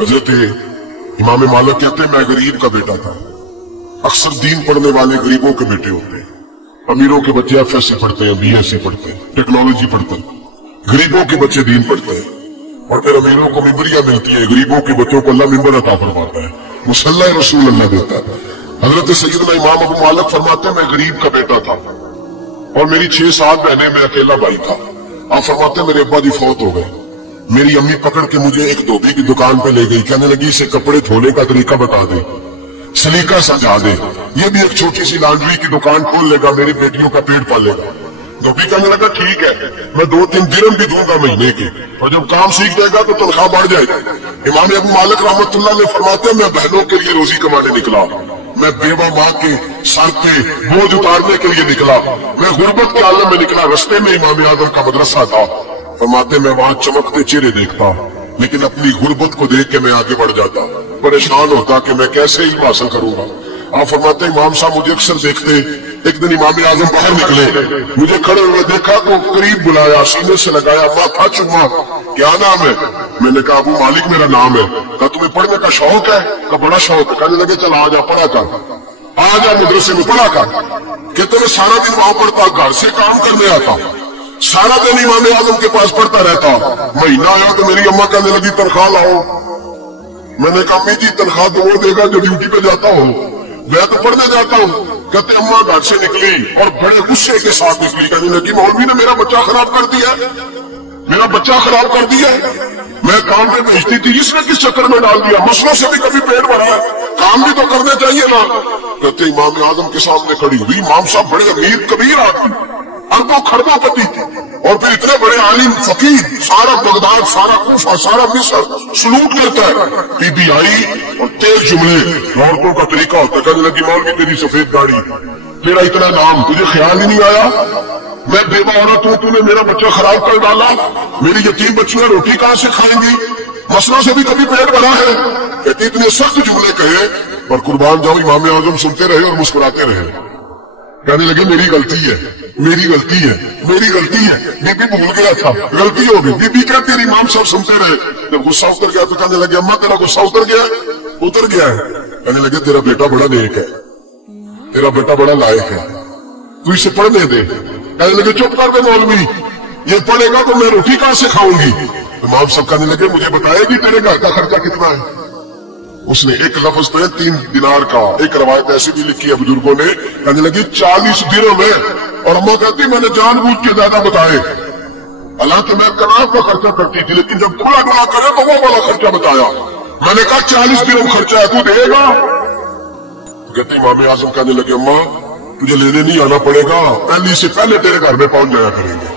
हजरत इमाम मालिक कहते हैं मैं गरीब का बेटा था। अक्सर दीन पढ़ने वाले गरीबों के बेटे होते हैं। अमीरों के बच्चे FSC पढ़ते हैं, BSc पढ़ते हैं, टेक्नोलॉजी पढ़ते हैं। गरीबों के बच्चे दीन पढ़ते हैं और फिर अमीरों को मिंबरियां मिलती है। गरीबों के बच्चों को अल्लाह मिंबर अता फरमाता है, मुसल्ला रसूल अल्लाह देता है। हजरत सैयदना इमाम अबू मालिक फरमाते हैं मैं गरीब का बेटा था और मेरी 6-7 बहनें, मैं अकेला भाई था। आप फरमाते मेरे अब्बा जी फौत हो गए। मेरी अम्मी पकड़ के मुझे एक धोबी की दुकान पे ले गई, कहने लगी इसे कपड़े धोने का तरीका बता दे, सलीका समझा दे, ये भी एक छोटी सी लॉन्ड्री की दुकान खोल लेगा, मेरी बेटियों का पेट पालेगा। धोबी कहने लगा ठीक है, मैं 2-3 दिरहम भी दूंगा महीने के, और जब काम सीख जाएगा तो तनख्वाह बढ़ जाएगी। इमाम अबू मालिक रहमतुल्लाह ने फरमाते मैं बहनों के लिए रोजी कमाने निकला, मैं बेवा माँ के सर पे बोझ उतारने के लिए निकला, मैं गुर्बत के आलम में निकला। रस्ते में इमाम आजम का मदरसा था। फरमाते मैं वहां चमकते चेहरे देखता, लेकिन अपनी गुर्बत को देख के मैं आगे बढ़ जाता, परेशान होता कि मैं कैसे इल्म हासिल करूंगा। आप फरमाते इमाम साहब मुझे अक्सर देखते। एक दिन इमाम आजम बाहर निकले, मुझे खड़े हुए देखा तो करीब बुलाया, सीने से लगाया, माथा चुमा, क्या नाम है? मैंने कहा अबू मालिक मेरा नाम है। कहा तुम्हें पढ़ने का शौक है? कहा बड़ा शौक है। कहने लगे चल आ जा पढ़ा कर, आ जा मदरसे में पढ़ा कर। कहते मैं सारा दिन वहां पढ़ता, घर से काम करने आता, सारा दिन इमाम आजम के पास पढ़ता रहता। महीना आया तो मेरी अम्मा कहने लगी तनख्वाह लाओ। मैंने कहा अम्मी जी तनख्वाह तो वो देगा जो ड्यूटी पे जाता हो, मैं तो पढ़ने जाता हूँ। कहते अम्मा घर से निकली और बड़े गुस्से के साथ निकली, कहने लगी मौलवी ने मेरा बच्चा खराब कर दिया, मेरा बच्चा खराब कर दिया। मैं काम पे भेजती थी, इसने किस चक्कर में डाल दिया? मसलों से भी कभी पेट भरा है, काम भी तो करने चाहिए ना। कहते इमाम आजम के सामने खड़ी हुई, इमाम साहब बड़े अमीर कबीर आदमी, अरबों खरबों पति थे, और फिर इतने बड़े आलिम फकीर, सारा बगदाद, सारा कूफा, सारा मिस्र सलूट करता है। बीबी आई और तेज जुमले, औरतों का तरीका होता है। कहने लगी मौलवी तेरी सफेद दाढ़ी, तेरा इतना नाम, तुझे ख्याल ही नहीं आया? मैं बेवा औरत हूँ, तूने मेरा बच्चा खराब कर डाला, मेरी यतीम बच्चियां रोटी कहाँ से खाएंगी? मसलों से भी कभी पेट भरा है? कहती इतने सख्त जुमले कहे, पर कुर्बान जाओ इमाम आजम सुनते रहे और मुस्कुराते रहे। कहने लगे मेरी गलती है, मेरी गलती है, मेरी गलती है, बीबी भूल गया था, गलती हो गई। बीबी क्या तेरी इमाम सब सुनते रहे। जब गुस्सा उतर गया तो कहने लगे अम्मा तेरा गुस्सा उतर गया? उतर गया है। कहने लगे तेरा बेटा बड़ा नेक है, तेरा बेटा बड़ा लायक है, तू इसे पढ़ने दे। कहने लगे चुप कर दे मौलवी, ये पढ़ेगा तो मैं रोटी कहाँ से खाऊंगी? इमाम सब कहने लगे मुझे बताएगी तेरे घर का खर्चा कितना है? उसने एक लफ्ज तो है 3 दिनार का, एक रवायत ऐसी भी लिखी है बुजुर्गों ने, कहने लगी 40 दिरहम है। और अम्मा कहती मैंने जानबूझ के ज्यादा बताए, हालांकि मैं कनाब का खर्चा करती थी, लेकिन जब खुला डुला करे तो वो वाला खर्चा बताया। मैंने कहा 40 दिरहम खर्चा है, तू देगा? कहती इमाम आजम कहने लगे अम्मा तुझे लेने नहीं आना पड़ेगा, पहले से पहले तेरे घर में पहुंच जाया करेंगे।